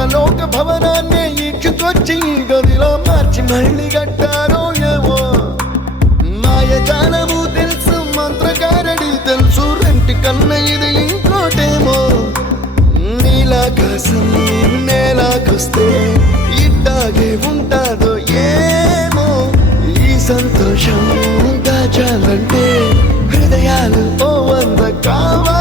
ఇంద్రలోక భవనాన్ని ఈడ్చుకొచ్చి గదిలో మార్చి మళ్ళీ కట్టారో ఏమో మాయజాలము తెలుసు మంత్రకారడి తెలుసు రెంటి కన్న ఇది ఇంకోటేమో నీలాకాశం నేలాకొస్తే ఇట్టాగే ఉంటాదో ఏమో ఈ సంతోషం దాచాలంటే హృదయాలు ఓ వంద కావాలి